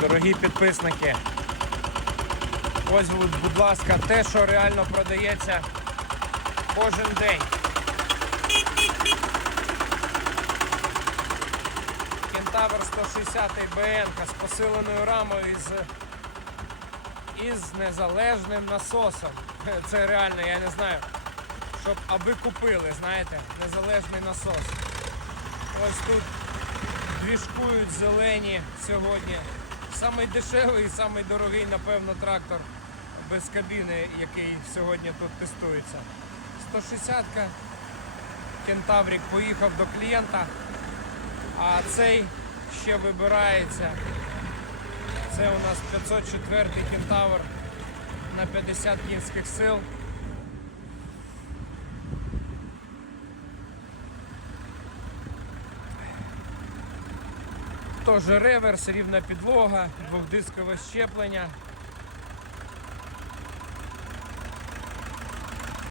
Дорогі підписники. Ось, будь ласка, те, що реально продається кожен день. Кентавр 160 БН з посиленою рамою із, із незалежним насосом. Це реально, я не знаю. Щоб аби купили, знаєте, незалежний насос. Ось тут двіжкують зелені сьогодні. Самий дешевий і самий дорогий, напевно, трактор без кабіни, який сьогодні тут тестується. 160-ка. Кентаврік поїхав до клієнта, а цей ще вибирається. Це у нас 504 кентавр на 50 кінських сил. Теж реверс, рівна підлога, двохдискове щеплення.